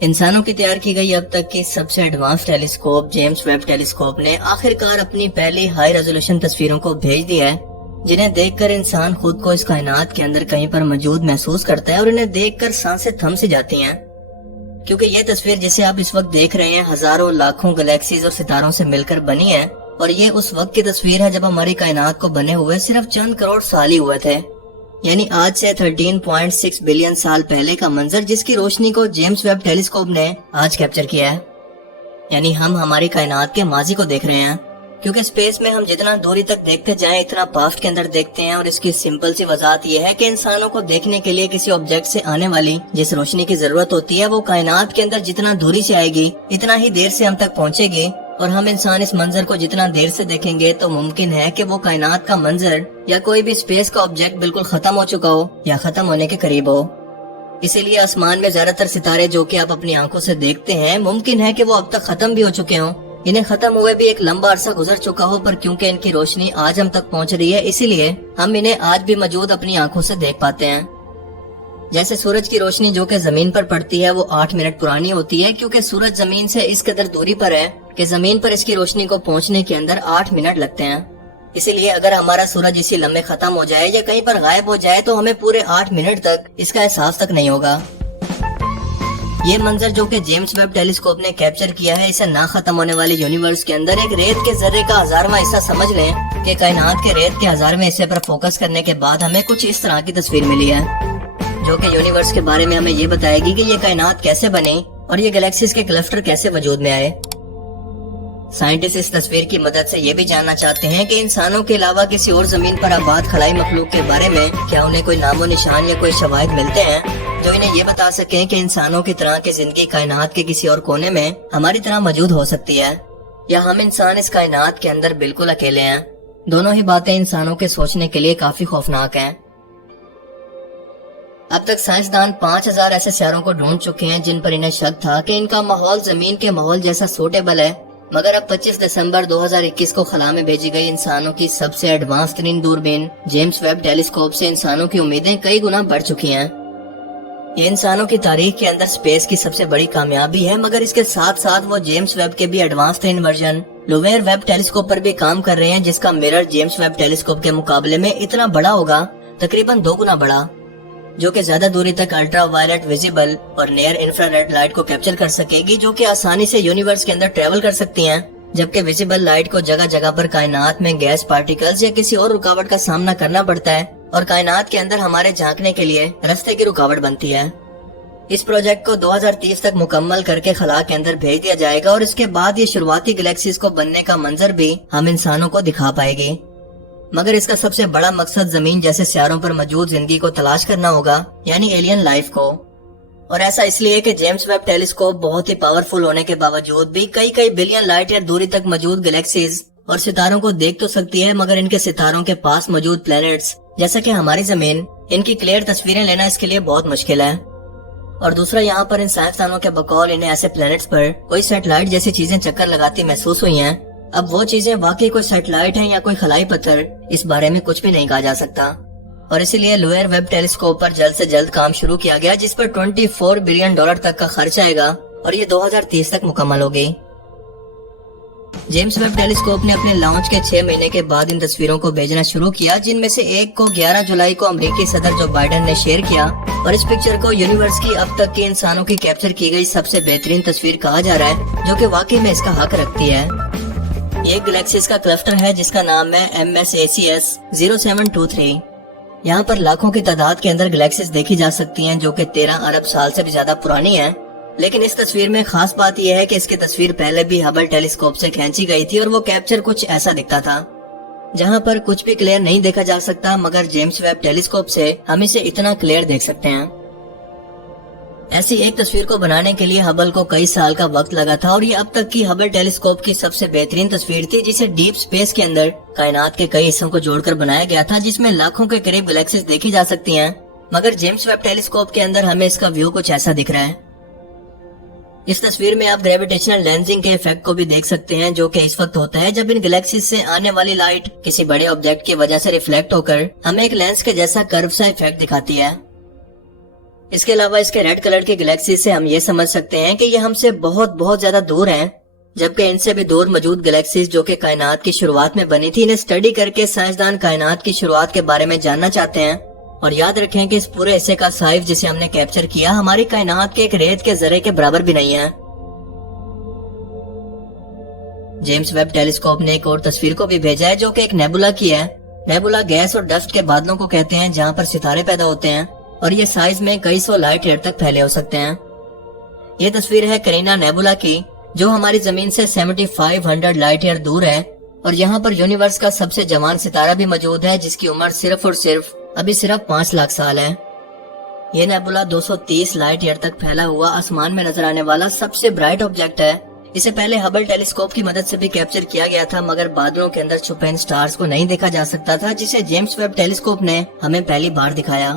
इंसानों की तैयार की गई अब तक की सबसे advance telescope James Webb telescope ने आखिरकार अपनी पहली हाई रेजोल्यूशन तस्वीरों को भेज दिया है, जिन्हें देखकर इंसान खुद को इस कायनात के अंदर कहीं पर मौजूद महसूस करता है और इन्हें देखकर सांसें थम सी जाती हैं। क्योंकि ये तस्वीर जिसे आप इस वक्त देख रहे हैं हजारों लाखों गैलेक्सीज और सितारों से मिलकर बनी है, और ये उस वक्त की तस्वीर है जब हमारी कायनात को बने हुए सिर्फ चंद करोड़ साल ही हुए थे। यानी आज से 13.6 बिलियन साल पहले का मंजर, जिसकी रोशनी को जेम्स वेब टेलीस्कोप ने आज कैप्चर किया है। यानी हम हमारी कायनात के माजी को देख रहे हैं, क्योंकि स्पेस में हम जितना दूरी तक देखते जाएं इतना पास्ट के अंदर देखते हैं। और इसकी सिंपल सी वजह यह है कि इंसानों को देखने के लिए किसी ऑब्जेक्ट से आने वाली जिस रोशनी की जरूरत होती है वो कायनात के अंदर जितना दूरी से आएगी इतना ही देर से हम तक पहुँचेगी। और हम इंसान इस मंजर को जितना देर से देखेंगे तो मुमकिन है कि वो कायनात का मंजर या कोई भी स्पेस का ऑब्जेक्ट बिल्कुल खत्म हो चुका हो या खत्म होने के करीब हो। इसीलिए आसमान में ज्यादातर सितारे जो कि आप अपनी आंखों से देखते हैं, मुमकिन है कि वो अब तक खत्म भी हो चुके हों, इन्हें खत्म हुए भी एक लंबा अरसा गुजर चुका हो, पर क्योंकि इनकी रोशनी आज हम तक पहुंच रही है इसीलिए हम इन्हें आज भी मौजूद अपनी आंखों से देख पाते हैं। जैसे सूरज की रोशनी जो कि जमीन पर पड़ती है वो 8 मिनट पुरानी होती है, क्योंकि सूरज जमीन से इस कदर दूरी पर है कि जमीन पर इसकी रोशनी को पहुंचने के अंदर 8 मिनट लगते हैं। इसीलिए अगर हमारा सूरज इसी लम्हे खत्म हो जाए या कहीं पर गायब हो जाए तो हमें पूरे 8 मिनट तक इसका एहसास तक नहीं होगा। ये मंजर जो कि जेम्स वेब टेलीस्कोप ने कैप्चर किया है, इसे ना खत्म होने वाले यूनिवर्स के अंदर एक रेत के जर्रे का 1000वां हिस्सा समझ लें कि कायनात के रेत के 1000वें हिस्से पर फोकस करने के बाद हमें कुछ इस तरह की तस्वीर मिली है, जो कि यूनिवर्स के बारे में हमें ये बताएगी कि ये कायनात कैसे बनी और ये गैलेक्सीज के क्लस्टर कैसे वजूद में आए। साइंटिस्ट इस तस्वीर की मदद से ये भी जानना चाहते हैं कि इंसानों के अलावा किसी और जमीन पर आबाद खलाई मखलूक के बारे में क्या उन्हें कोई नामो निशान या कोई शवाहिद मिलते हैं जो इन्हें ये बता सकें कि इंसानों की तरह की जिंदगी कायनात के किसी और कोने में हमारी तरह मौजूद हो सकती है, या हम इंसान इस कायनात के अंदर बिल्कुल अकेले हैं। दोनों ही बातें इंसानों के सोचने के लिए काफी खौफनाक हैं। अब तक साइंसदान 5000 ऐसे शहरों को ढूंढ चुके हैं जिन पर इन्हें शक था कि इनका माहौल जमीन के माहौल जैसा सूटेबल है, मगर अब 25 दिसंबर 2021 को खला में भेजी गई इंसानों की सबसे एडवांस तरीन दूरबीन जेम्स वेब टेलीस्कोप से इंसानों की उम्मीदें कई गुना बढ़ चुकी हैं। ये इंसानों की तारीख के अंदर स्पेस की सबसे बड़ी कामयाबी है, मगर इसके साथ साथ वो जेम्स वेब के भी एडवांस तरीन वर्जन लुवेयर वेब टेलीस्कोप पर भी काम कर रहे हैं, जिसका मिरर जेम्स वेब टेलीस्कोप के मुकाबले में इतना बड़ा होगा, तकरीबन 2 गुना बड़ा, जो कि ज्यादा दूरी तक अल्ट्रा वायलेट विजिबल और नियर इंफ्रारेड लाइट को कैप्चर कर सकेगी, जो कि आसानी से यूनिवर्स के अंदर ट्रेवल कर सकती हैं, जबकि विजिबल लाइट को जगह जगह पर कायनात में गैस पार्टिकल्स या किसी और रुकावट का सामना करना पड़ता है और कायनात के अंदर हमारे झांकने के लिए रास्ते की रुकावट बनती है। इस प्रोजेक्ट को 2030 तक मुकम्मल करके खला के अंदर भेज दिया जाएगा और इसके बाद ये शुरुआती गैलेक्सीज को बनने का मंजर भी हम इंसानों को दिखा पाएगी। मगर इसका सबसे बड़ा मकसद जमीन जैसे सियारों पर मौजूद जिंदगी को तलाश करना होगा, यानी एलियन लाइफ को। और ऐसा इसलिए कि जेम्स वेब टेलीस्कोप बहुत ही पावरफुल होने के बावजूद भी कई बिलियन लाइट ईयर दूरी तक मौजूद गैलेक्सीज और सितारों को देख तो सकती है, मगर इनके सितारों के पास मौजूद प्लैनेट्स जैसा कि हमारी जमीन, इनकी क्लियर तस्वीरें लेना इसके लिए बहुत मुश्किल है। और दूसरा, यहाँ पर इन साइंसदानों के बकौल इन्हें ऐसे प्लैनेट्स पर कोई सैटेलाइट जैसी चीजें चक्कर लगाती महसूस हुई हैं। अब वो चीजें वाकई कोई सैटेलाइट है या कोई खलाई पत्थर, इस बारे में कुछ भी नहीं कहा जा सकता। और इसीलिए लुवेयर वेब टेलीस्कोप पर जल्द से जल्द काम शुरू किया गया, जिस पर $24 बिलियन तक का खर्च आएगा और ये 2030 तक मुकम्मल होगी। जेम्स वेब टेलीस्कोप ने अपने लॉन्च के 6 महीने के बाद इन तस्वीरों को भेजना शुरू किया, जिनमें से एक को 11 जुलाई को अमेरिकी सदर जो बाइडेन ने शेयर किया, और इस पिक्चर को यूनिवर्स की अब तक की इंसानों की कैप्चर की गई सबसे बेहतरीन तस्वीर कहा जा रहा है, जो कि वाकई में इसका हक रखती है। ये गैलेक्सीज का क्लस्टर है जिसका नाम है MSACS 0723। यहाँ पर लाखों की तादाद के अंदर गैलेक्सीज देखी जा सकती हैं, जो कि 13 अरब साल से भी ज्यादा पुरानी है। लेकिन इस तस्वीर में खास बात यह है कि इसकी तस्वीर पहले भी हबल टेलीस्कोप से खींची गई थी और वो कैप्चर कुछ ऐसा दिखता था, जहाँ पर कुछ भी क्लियर नहीं देखा जा सकता, मगर जेम्स वेब टेलीस्कोप से हम इसे इतना क्लियर देख सकते हैं। ऐसी एक तस्वीर को बनाने के लिए हबल को कई साल का वक्त लगा था और ये अब तक की हबल टेलीस्कोप की सबसे बेहतरीन तस्वीर थी, जिसे डीप स्पेस के अंदर कायनात के कई हिस्सों को जोड़कर बनाया गया था, जिसमें लाखों के करीब गैलेक्सीज देखी जा सकती हैं। मगर जेम्स वेब टेलीस्कोप के अंदर हमें इसका व्यू कुछ ऐसा दिख रहा है। इस तस्वीर में आप ग्रेविटेशनल लेंसिंग के इफेक्ट को भी देख सकते हैं, जो कि इस वक्त होता है जब इन गैलेक्सीज से आने वाली लाइट किसी बड़े ऑब्जेक्ट की वजह से रिफ्लेक्ट होकर हमें एक लेंस के जैसा कर्व सा इफेक्ट दिखाती है। اس کے علاوہ اس کے ریڈ کلر کی گلیکسی سے ہم یہ سمجھ سکتے ہیں کہ یہ ہم سے بہت بہت زیادہ دور ہیں، جبکہ ان سے بھی دور موجود گلیکسیز جو کہ کائنات کی شروعات میں بنی تھی، انہیں اسٹڈی کر کے سائنسدان کائنات کی شروعات کے بارے میں جاننا چاہتے ہیں۔ اور یاد رکھیں کہ اس پورے حصے کا سائز جسے ہم نے کیپچر کیا ہماری کائنات کے ایک ریت کے ذرے کے برابر بھی نہیں ہے۔ جیمز ویب ٹیلیسکوپ نے ایک اور تصویر کو بھی بھیجا ہے جو کہ ایک نیبولا کی ہے۔ نیبولا گیس اور ڈسٹ کے بادلوں کو کہتے ہیں جہاں پر ستارے پیدا ہوتے ہیں، اور یہ سائز میں کئی سو لائٹ ایئر تک پھیلے ہو سکتے ہیں۔ یہ تصویر ہے کرینا نیبولا کی جو ہماری زمین سے 7500 لائٹ ایئر دور ہے، اور یہاں پر یونیورس کا سب سے جوان ستارہ بھی موجود ہے جس کی عمر صرف اور صرف ابھی 5 لاکھ سال ہے۔ یہ نیبولا 230 لائٹ ایئر تک پھیلا ہوا آسمان میں نظر آنے والا سب سے برائٹ آبجیکٹ ہے۔ اسے پہلے ہبل ٹیلیسکوپ کی مدد سے بھی کیپچر کیا گیا تھا، مگر بادلوں کے اندر چھپے ان سٹارز کو نہیں دیکھا جا سکتا تھا جسے جیمز ویب ٹیلیسکوپ نے ہمیں پہلی بار دکھایا۔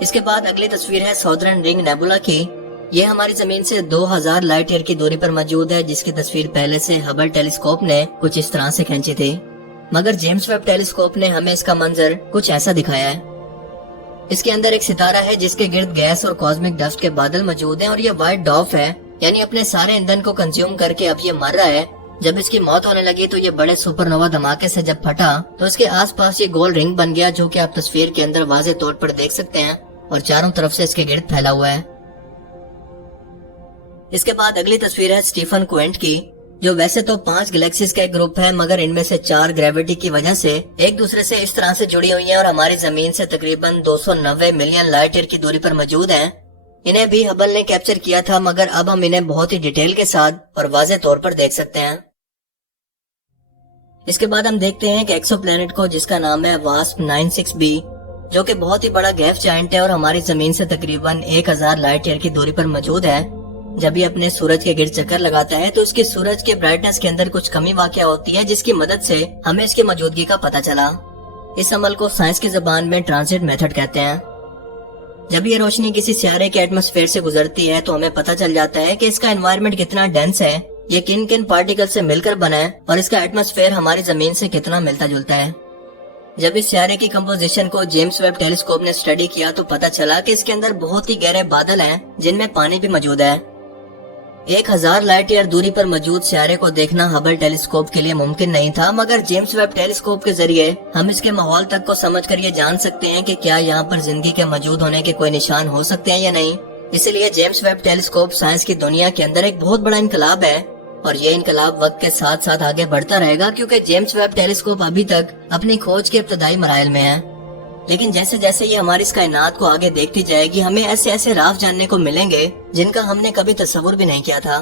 اس کے بعد اگلی تصویر ہے ساؤدرن رنگ نیبولا کی۔ یہ ہماری زمین سے 2000 لائٹ ایئر کی دوری پر موجود ہے، جس کی تصویر پہلے سے ہبل ٹیلیسکوپ نے کچھ اس طرح سے کھینچی تھی، مگر جیمز ویب ٹیلیسکوپ نے ہمیں اس کا منظر کچھ ایسا دکھایا ہے۔ اس کے اندر ایک ستارہ ہے جس کے گرد گیس اور کاسمک ڈسٹ کے بادل موجود ہیں، اور یہ وائٹ ڈارف ہے، یعنی اپنے سارے ایندھن کو کنزیوم کر کے اب یہ مر رہا ہے۔ جب اس کی موت ہونے لگی تو یہ بڑے سپر نووا دھماکے سے جب پھٹا تو اس کے آس پاس یہ گول رنگ بن گیا جو کہ آپ تصویر کے اندر واضح طور پر دیکھ سکتے ہیں، اور چاروں طرف سے اس کے گرد پھیلا ہوا ہے۔ اس کے بعد اگلی تصویر ہے اسٹیفن کوئنٹ کی، جو ویسے تو 5 گلیکسیز کا ایک گروپ ہے، مگر ان میں سے 4 گریوٹی کی وجہ سے ایک دوسرے سے اس طرح سے جڑی ہوئی ہیں اور ہماری زمین سے تقریباً 290 ملین لائٹ ایئر کی دوری پر موجود ہیں۔ انہیں بھی ہبل نے کیپچر کیا تھا، مگر اب ہم انہیں بہت ہی ڈیٹیل کے ساتھ اور واضح طور پر دیکھ سکتے ہیں۔ اس کے بعد ہم دیکھتے ہیں کہ ایکسو پلانٹ کو، جس کا نام ہے واسپ 96b، جو کہ بہت ہی بڑا گیس جائنٹ ہے اور ہماری زمین سے تقریباً 1000 لائٹ ایئر کی دوری پر موجود ہے۔ جب یہ اپنے سورج کے گرد چکر لگاتا ہے تو اس کی سورج کے برائٹنس کے اندر کچھ کمی واقع ہوتی ہے، جس کی مدد سے ہمیں اس کی موجودگی کا پتہ چلا۔ اس عمل کو سائنس کی زبان میں ٹرانزٹ میتھڈ کہتے ہیں۔ جب یہ روشنی کسی سیارے کے ایٹماسفیئر سے گزرتی ہے تو ہمیں پتہ چل جاتا ہے کہ اس کا انوائرمنٹ کتنا ڈینس ہے، یہ کن کن پارٹیکل سے مل کر بنا ہے، اور اس کا ایٹماسفیئر ہماری زمین سے کتنا ملتا جلتا ہے۔ جب اس سیارے کی کمپوزیشن کو جیمز ویب ٹیلیسکوپ نے اسٹڈی کیا تو پتہ چلا کہ اس کے اندر بہت ہی گہرے بادل ہیں جن میں پانی بھی موجود ہے۔ 1000 لائٹ ایئر دوری پر موجود سیارے کو دیکھنا ہبل ٹیلیسکوپ کے لیے ممکن نہیں تھا، مگر جیمز ویب ٹیلیسکوپ کے ذریعے ہم اس کے ماحول تک کو سمجھ کر یہ جان سکتے ہیں کہ کیا یہاں پر زندگی کے موجود ہونے کے کوئی نشان ہو سکتے ہیں یا نہیں۔ اسی لیے جیمز ویب ٹیلیسکوپ سائنس کی دنیا کے اندر ایک بہت بڑا انقلاب ہے، اور یہ انقلاب وقت کے ساتھ ساتھ آگے بڑھتا رہے گا، کیونکہ جیمز ویب ٹیلیسکوپ ابھی تک اپنی کھوج کے ابتدائی مراحل میں ہے۔ لیکن جیسے جیسے یہ ہماری اس کائنات کو آگے دیکھتی جائے گی، ہمیں ایسے ایسے راز جاننے کو ملیں گے جن کا ہم نے کبھی تصور بھی نہیں کیا تھا،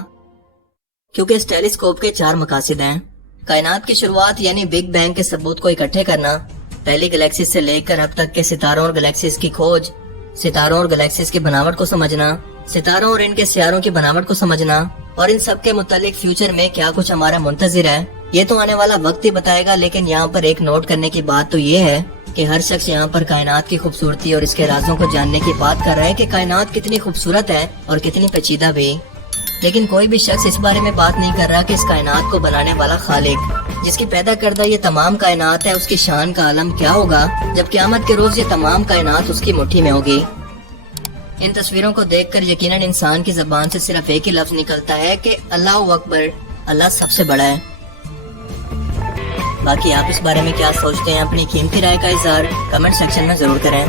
کیونکہ اس ٹیلیسکوپ کے 4 مقاصد ہیں۔ کائنات کی شروعات یعنی بگ بینگ کے ثبوت کو اکٹھے کرنا، پہلی گلیکسیز سے لے کر اب تک کے ستاروں اور گلیکسیز کی کھوج، ستاروں اور گلیکسیز کی بناوٹ کو سمجھنا، ستاروں اور ان کے سیاروں کی بناوٹ کو سمجھنا، اور ان سب کے متعلق فیوچر میں کیا کچھ ہمارا منتظر ہے، یہ تو آنے والا وقت ہی بتائے گا۔ لیکن یہاں پر ایک نوٹ کرنے کی بات تو یہ ہے کہ ہر شخص یہاں پر کائنات کی خوبصورتی اور اس کے رازوں کو جاننے کی بات کر رہا ہے کہ کائنات کتنی خوبصورت ہے اور کتنی پیچیدہ بھی، لیکن کوئی بھی شخص اس بارے میں بات نہیں کر رہا کہ اس کائنات کو بنانے والا خالق، جس کی پیدا کردہ یہ تمام کائنات ہے، اس کی شان کا عالم کیا ہوگا جب قیامت کے روز یہ تمام کائنات اس کی مٹھی میں ہوگی۔ ان تصویروں کو دیکھ کر یقیناً انسان کی زبان سے صرف ایک ہی لفظ نکلتا ہے کہ اللہ اکبر، اللہ سب سے بڑا ہے۔ باقی آپ اس بارے میں کیا سوچتے ہیں؟ اپنی قیمتی رائے کا اظہار کمنٹ سیکشن میں ضرور کریں۔